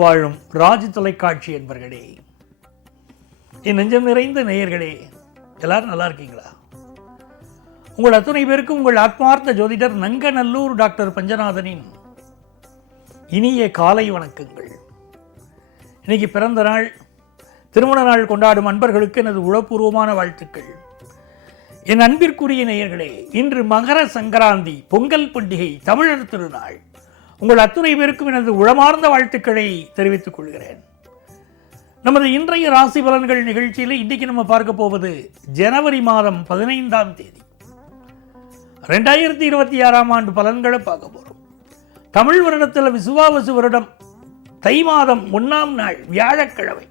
வாழும் ராஜ் தொலைக்காட்சி என்பர்களே, என் நெஞ்சம் நிறைந்த நேயர்களே, எல்லாரும் நல்லா இருக்கீங்களா? உங்கள் அத்துணை பேருக்கும் உங்கள் ஆத்மார்த்த ஜோதிடர் நங்கநல்லூர் டாக்டர் பஞ்சநாதனின் இனிய காலை வணக்கங்கள். இன்னைக்கு பிறந்த நாள், திருமண நாள் கொண்டாடும் அன்பர்களுக்கு எனது உளப்பூர்வமான வாழ்த்துக்கள். என் அன்பிற்குரிய நேயர்களே, இன்று மகர சங்கராந்தி, பொங்கல் பண்டிகை, தமிழர் திருநாள். உங்கள் அத்துணை பேருக்கும் எனது உளமார்ந்த வாழ்த்துக்களை தெரிவித்துக் கொள்கிறேன். நமது இன்றைய ராசி பலன்கள் நிகழ்ச்சியில் இன்றைக்கு நம்ம பார்க்க போவது ஜனவரி மாதம் 15ஆம் தேதி 2026ஆம் ஆண்டு பலன்களை பார்க்க போகிறோம். தமிழ் வருடத்தில் விசுவாவசு வருடம் தை மாதம் 1ஆம் நாள் வியாழக்கிழமை.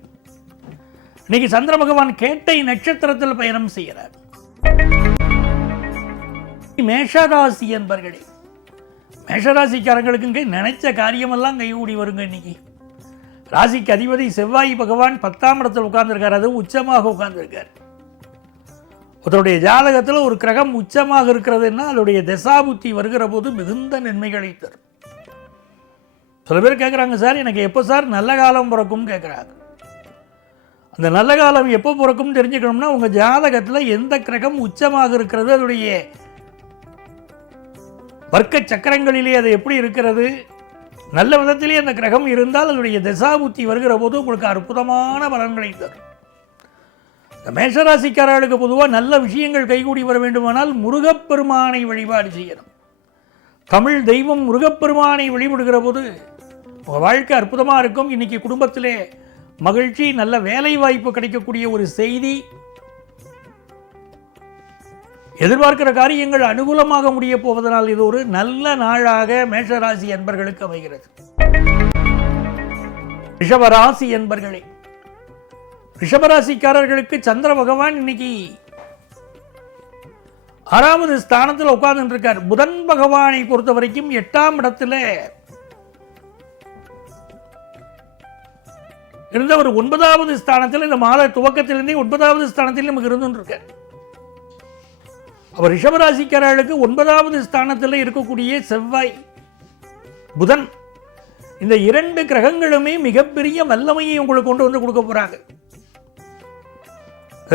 இன்னைக்கு சந்திர பகவான் கேட்டை நட்சத்திரத்தில் பயணம் செய்கிறார். மேஷராசி என்பர்களே, மேஷராசிக்காரங்களுக்கு நினைச்ச காரியமெல்லாம் கைகூடி வருங்க. இன்னைக்கு ராசிக்கு அதிபதி செவ்வாய் பகவான் 10ஆம் இடத்தில் உட்கார்ந்துருக்கார், அதுவும் உச்சமாக உட்கார்ந்துருக்கார். ஒருத்தருடைய ஜாதகத்தில் ஒரு கிரகம் உச்சமாக இருக்கிறதுன்னா அதோடைய தசாபுத்தி வருகிற போது மிகுந்த நன்மைகளை தரும். சில பேர் கேட்குறாங்க, சார் எனக்கு எப்போ சார் நல்ல காலம் பிறக்கும் கேட்குறாங்க. அந்த நல்ல காலம் எப்போ பிறக்கும் தெரிஞ்சுக்கணும்னா உங்கள் ஜாதகத்தில் எந்த கிரகம் உச்சமாக இருக்கிறது, அதோடைய வர்க்க சக்கரங்களிலே அது எப்படி இருக்கிறது, நல்ல விதத்திலே அந்த கிரகம் இருந்தால் அதனுடைய தசாபுத்தி வருகிற போது உங்களுக்கு அற்புதமான பலன்களை தரும். இந்த மேஷராசிக்காரர்களுக்கு பொதுவாக நல்ல விஷயங்கள் கைகூடி வர வேண்டுமானால் முருகப்பெருமானை வழிபாடு செய்யணும். தமிழ் தெய்வம் முருகப்பெருமானை வழிபடுகிற போது உங்கள் வாழ்க்கை அற்புதமாக இருக்கும். இன்னைக்கு குடும்பத்திலே மகிழ்ச்சி, நல்ல வேலை வாய்ப்பு கிடைக்கக்கூடிய ஒரு செய்தி, எதிர்பார்க்கிற காரியங்கள் அனுகூலமாக முடிய போவதனால் இது ஒரு நல்ல நாளாக மேஷராசி என்பர்களுக்கு அமைகிறது. ரிஷபராசி என்பர்களே, ரிஷபராசிக்காரர்களுக்கு சந்திர பகவான் இன்னைக்கு 6வது ஸ்தானத்தில் உட்கார்ந்து இருக்கார். புதன் பகவானை பொறுத்த வரைக்கும் 8ஆம் இடத்துல இருந்தவர் 9வது ஸ்தானத்தில், இந்த மாத துவக்கத்திலிருந்தே 9வது ஸ்தானத்தில் நமக்கு இருந்து இருக்கார். அவர் ரிஷபராசிக்காரர்களுக்கு 9வது ஸ்தானத்தில் இருக்கக்கூடிய செவ்வாய் புதன், இந்த 2 கிரகங்களுமே மிகப்பெரிய வல்லமையை உங்களுக்கு கொண்டு வந்து கொடுக்க போறாங்க.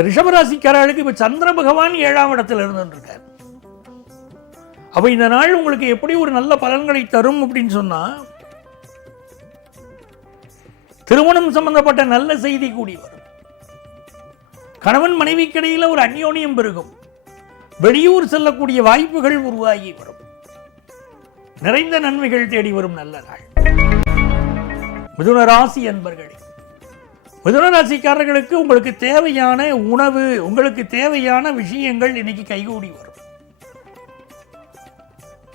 ரிஷபராசிக்காரர்களுக்கு இப்ப சந்திர பகவான் 7ஆம் இடத்தில் இருந்துருக்கார். அப்ப இந்த நாள் உங்களுக்கு எப்படி ஒரு நல்ல பலன்களை தரும் அப்படின்னு சொன்னா, திருமணம் சம்பந்தப்பட்ட நல்ல செய்தி கூடி வரும். கணவன் மனைவிக்கிடையில் ஒரு அந்யோன்யம் பெருகும். வெளியூர் செல்லக்கூடிய வாய்ப்புகள் உருவாகி வரும். நிறைந்த நன்மைகள் தேடி வரும் நல்ல நாள். மிதுன ராசி என்பர்களே, மிதுன ராசிக்காரர்களுக்கு உங்களுக்கு தேவையான உணவு, உங்களுக்கு தேவையான விஷயங்கள் இன்னைக்கு கைகூடி வரும்.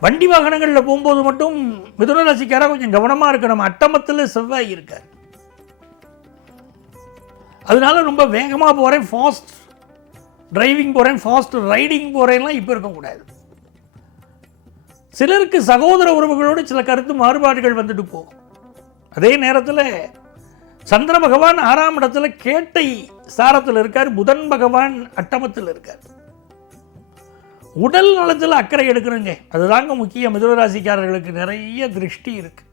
வண்டி வாகனங்களில் போகும்போது மட்டும் மிதுன ராசிக்காரர் கொஞ்சம் கவனமா இருக்கணும். அட்டமத்தில் செவ்வாய் இருக்கார், அதனால ரொம்ப வேகமாக போறேன், ஃபாஸ்ட் டிரைவிங் போகிறேன், ஃபாஸ்ட் ரைடிங் போகிறேன்லாம் இப்போ இருக்கக்கூடாது. சிலருக்கு சகோதர உறவுகளோடு சில கருத்து மாறுபாடுகள் வந்துட்டு போகும். அதே நேரத்தில் சந்திர பகவான் 6ஆம் இடத்துல கேட்டை சாரத்தில் இருக்கார், புதன் பகவான் அட்டமத்தில் இருக்கார். உடல் நலத்தில் அக்கறை எடுக்கணுங்க, அதுதாங்க முக்கியம். மிதுனராசிக்காரர்களுக்கு நிறைய திருஷ்டி இருக்கு.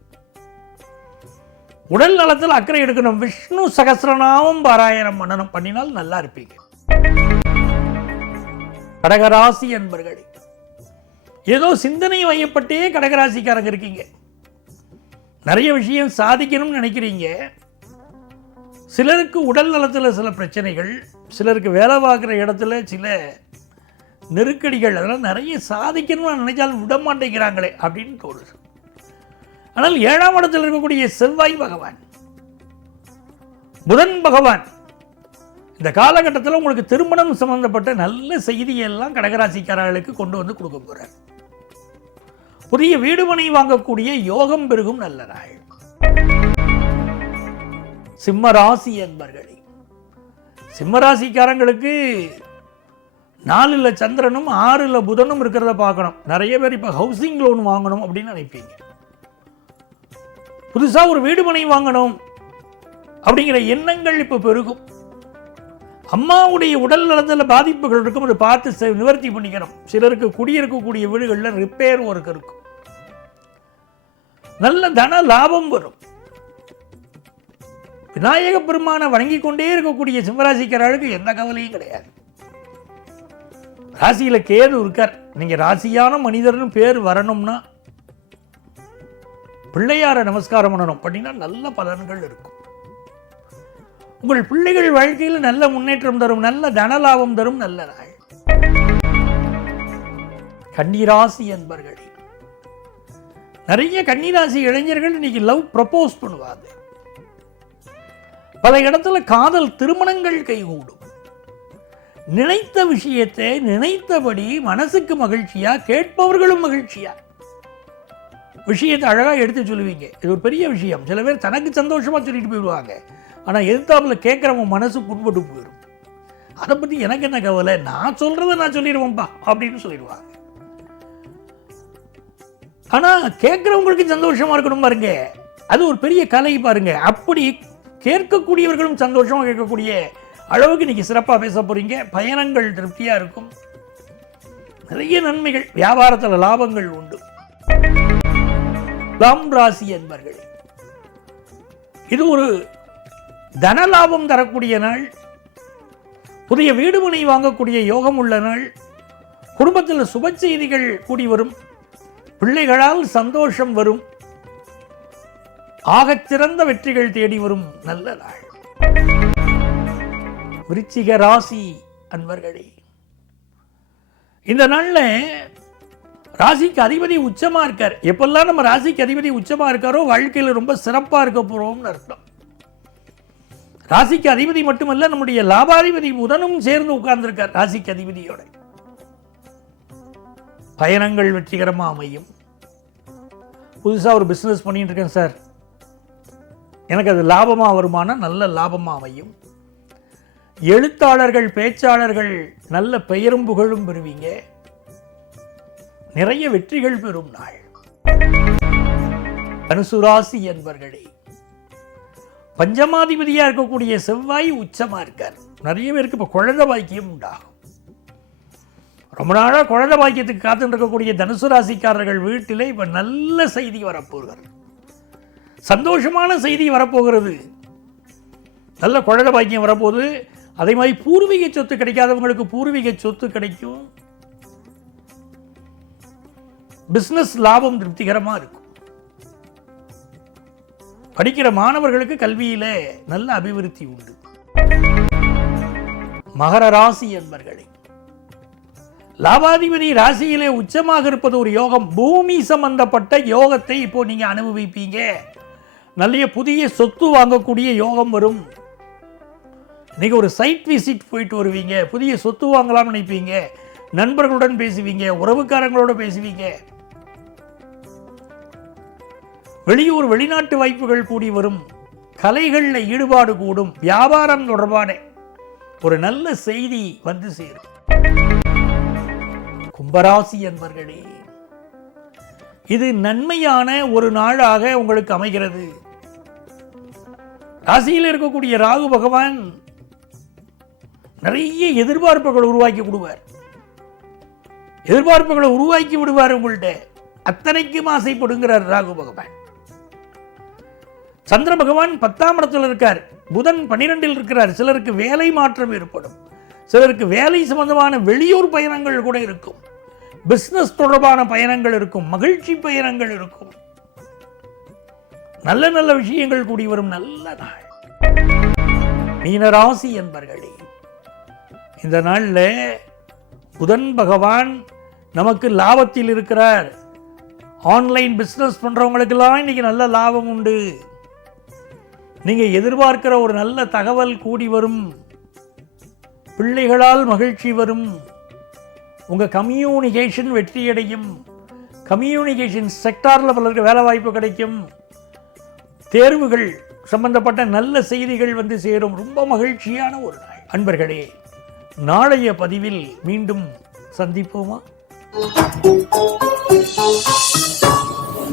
உடல் நலத்தில் அக்கறை எடுக்கணும். விஷ்ணு சகஸ்ரநாமம் பாராயணம் பண்ணணும், பண்ணினால் நல்லா இருப்பீங்க. கடகராசி என்பர்களே, ஏதோ சிந்தனை வயப்பட்டே கடகராசிக்காரங்க இருக்கீங்க. நிறைய விஷயம் சாதிக்கணும்னு நினைக்கிறீங்க. சிலருக்கு உடல் நலத்தில் சில பிரச்சனைகள், சிலருக்கு வேலை பார்க்குற இடத்துல சில நெருக்கடிகள், அதெல்லாம் நிறைய சாதிக்கணும்னு நினைச்சாலும் விட மாட்டேங்கிறாங்களே அப்படின்னு தோணுது. ஆனால் 7ஆம் இடத்தில் இருக்கக்கூடிய செவ்வாய் பகவான், புதன் பகவான் இந்த காலகட்டத்தில் உங்களுக்கு திருமணம் சம்பந்தப்பட்ட நல்ல செய்தியெல்லாம் கடகராசிக்காரர்களுக்கு கொண்டு வந்து கொடுக்க போறார். புதிய வீடுமனை வாங்கக்கூடிய யோகம் பெருகும் நல்ல நாள். சிம்ம ராசி என்பர்களே, சிம்மராசிக்காரங்களுக்கு 4ல் சந்திரனும் 6ல் புதனும் இருக்கிறத பார்க்கணும். நிறைய பேர் இப்போ ஹவுசிங் லோன் வாங்கணும் அப்படின்னு நினைப்பீங்க. புதுசாக ஒரு வீடுமனை வாங்கணும் அப்படிங்கிற எண்ணங்கள் இப்போ பெருகும். அம்மாவுடைய உடல் நலத்தில் பாதிப்புகள் இருக்கும், அதை பார்த்து நிவர்த்தி பண்ணிக்கணும். சிலருக்கு குடியிருக்கக்கூடிய வீடுகளில் ரிப்பேர் ஒர்க் இருக்கும். நல்ல தன லாபம் வரும். விநாயக பெருமானை வணங்கி கொண்டே இருக்கக்கூடிய சிம்மராசிக்காரர்களுக்கு எந்த கவலையும் கிடையாது. ராசியில் கேது இருக்கார். நீங்கள் ராசியான மனிதர்னு பேர் வரணும்னா பிள்ளையாரை நமஸ்காரம் பண்ணணும். அப்படின்னா நல்ல பலன்கள் இருக்கும். உங்கள் பிள்ளைகள் வாழ்க்கையில் நல்ல முன்னேற்றம் தரும், நல்ல தனலாபம் தரும் நல்ல நாள். கன்னிராசி என்பர்களே, நிறைய கன்னிராசி இளைஞர்கள் இன்னைக்கு லவ் ப்ரப்போஸ் பண்ணுவாங்க. பல இடத்துல காதல் திருமணங்கள் கைகூடும். நினைத்த விஷயத்தை நினைத்தபடி மனசுக்கு மகிழ்ச்சியா, கேட்பவர்களும் மகிழ்ச்சியா விஷயத்தை அழகாக எடுத்து சொல்லுவீங்க. இது ஒரு பெரிய விஷயம். சில பேர் தனக்கு சந்தோஷமா சொல்லிட்டு போயிடுவாங்க, ஆனால் எதிர்த்தாப்புல கேட்குறவங்க மனசு புண்பட்டு போயிடும். அதை பற்றி எனக்கு என்ன கவலை, நான் சொல்றதை நான் சொல்லிடுவேன்ப்பா அப்படின்னு சொல்லிடுவாங்க. ஆனால் கேட்குறவங்களுக்கு சந்தோஷமா இருக்கணும் பாருங்க, அது ஒரு பெரிய கலை பாருங்க. அப்படி கேட்கக்கூடியவர்களும் சந்தோஷமாக கேட்கக்கூடிய அளவுக்கு இன்னைக்கு சிறப்பாக பேச போறீங்க. பயணங்கள் திருப்தியாக இருக்கும், நிறைய நன்மைகள், வியாபாரத்தில் லாபங்கள் உண்டு. துலாம் ராசி என்பர்களே, இது ஒரு தனலாபம் தரக்கூடிய நாள். புதிய வீடுமனை வாங்கக்கூடிய யோகம் உள்ள நாள். குடும்பத்தில் சுப செய்திகள் கூடி வரும். பிள்ளைகளால் சந்தோஷம் வரும். ஆகச்சிறந்த வெற்றிகள் தேடி வரும் நல்ல நாள். விருச்சிக ராசி அன்பர்களே, இந்த நாள்ல ராசிக்கு அதிபதி உச்சமா இருக்கார். எப்பெல்லாம் நம்ம ராசிக்கு அதிபதி உச்சமா இருக்காரோ வாழ்க்கையில் ரொம்ப சிறப்பா இருக்க போறோம்னு அர்த்தம். ராசிக்கு அதிபதி மட்டுமல்ல, நம்முடைய லாபாதிபதி புதனும் சேர்ந்து உட்கார்ந்திருக்கார் ராசிக்கு அதிபதியோட. பயணங்கள் வெற்றிகரமா அமையும். புதுசா ஒரு பிசினஸ் பண்ணிட்டு இருக்கேன் சார், எனக்கு அது லாபமா வருமானா நல்ல லாபமா அமையும். எழுத்தாளர்கள், பேச்சாளர்கள் நல்ல பெயரும் புகழும் பெறுவீங்க. நிறைய வெற்றிகள் பெறும் நாள். தனுசு ராசி என்பர்களே, பஞ்சமாதிபதியா இருக்கக்கூடிய செவ்வாய் உச்சமா இருக்கார். நிறைய பேருக்கு இப்ப குழந்தை பாக்கியம் உண்டாகும். ரொம்ப நாளாக குழந்தை பாக்கியத்துக்கு காத்துட்டு இருக்கக்கூடிய தனுசு ராசிக்காரர்கள் வீட்டிலே இப்ப நல்ல செய்தி வரப்போகிறது. சந்தோஷமான செய்தி வரப்போகிறது. நல்ல குழந்தை பாக்கியம் வரப்போகுது. அதே மாதிரி பூர்வீக சொத்து கிடைக்காதவங்களுக்கு பூர்வீக சொத்து கிடைக்கும். பிசினஸ் லாபம் திருப்திகரமா இருக்கும். படிக்கிற மாணவர்களுக்கு கல்வியில நல்ல அபிவிருத்தி உண்டு. மகர ராசி என்பர்களே, லாபாதிபதி ராசியிலே உச்சமாக இருப்பது ஒரு யோகம். பூமி சம்பந்தப்பட்ட யோகத்தை இப்போ நீங்க அனுபவிப்பீங்க. நல்ல புதிய சொத்து வாங்கக்கூடிய யோகம் வரும். நீங்க ஒரு சைட் விசிட் போயிட்டு வருவீங்க. புதிய சொத்து வாங்கலாம் நினைப்பீங்க. நண்பர்களுடன் பேசுவீங்க, உறவுக்காரங்களோட பேசுவீங்க. வெளியூர் வெளிநாட்டு வாய்ப்புகள் கூடி வரும். கலைகளில் ஈடுபாடு கூடும். வியாபாரம் தொடர்பான ஒரு நல்ல செய்தி வந்து சேரும். கும்பராசி என்பர்களே, இது நன்மையான ஒரு நாளாக உங்களுக்கு அமைகிறது. ராசியில் இருக்கக்கூடிய ராகு பகவான் நிறைய எதிர்பார்ப்புகளை உருவாக்கி விடுவார். எதிர்பார்ப்புகளை உருவாக்கி விடுவார். உங்கள்கிட்ட அத்தனைக்கும் ஆசைப்படுங்கிறார் ராகு பகவான். சந்திர பகவான் 10ஆம் இடத்தில் இருக்கார். புதன் 12இல் இருக்கிறார். சிலருக்கு வேலை மாற்றம் ஏற்படும். சிலருக்கு வேலை சம்பந்தமான வெளியூர் பயணங்கள் கூட இருக்கும். பிசினஸ் தொடர்பான பயணங்கள் இருக்கும். மகிழ்ச்சி பயணங்கள் இருக்கும். நல்ல நல்ல விஷயங்கள் கூடி வரும் நல்ல நாள். மீனராசி என்பர்களே, இந்த நாளில் புதன் பகவான் நமக்கு லாபத்தில் இருக்கிறார். ஆன்லைன் பிசினஸ் பண்றவங்களுக்கெல்லாம் இன்னைக்கு நல்ல லாபம் உண்டு. நீங்க எதிர்பார்க்கிற ஒரு நல்ல தகவல் கூடி வரும். பிள்ளைகளால் மகிழ்ச்சி வரும். உங்க கம்யூனிகேஷன் வெற்றியடையும். கம்யூனிகேஷன் செக்டார்ல பலருக்கு வேலை வாய்ப்பு கிடைக்கும். தேர்வுகள் சம்பந்தப்பட்ட நல்ல செய்திகள் வந்து சேரும். ரொம்ப மகிழ்ச்சியான ஒரு நாள். அன்பர்களே, நாளைய பதிவில் மீண்டும் சந்திப்போமா?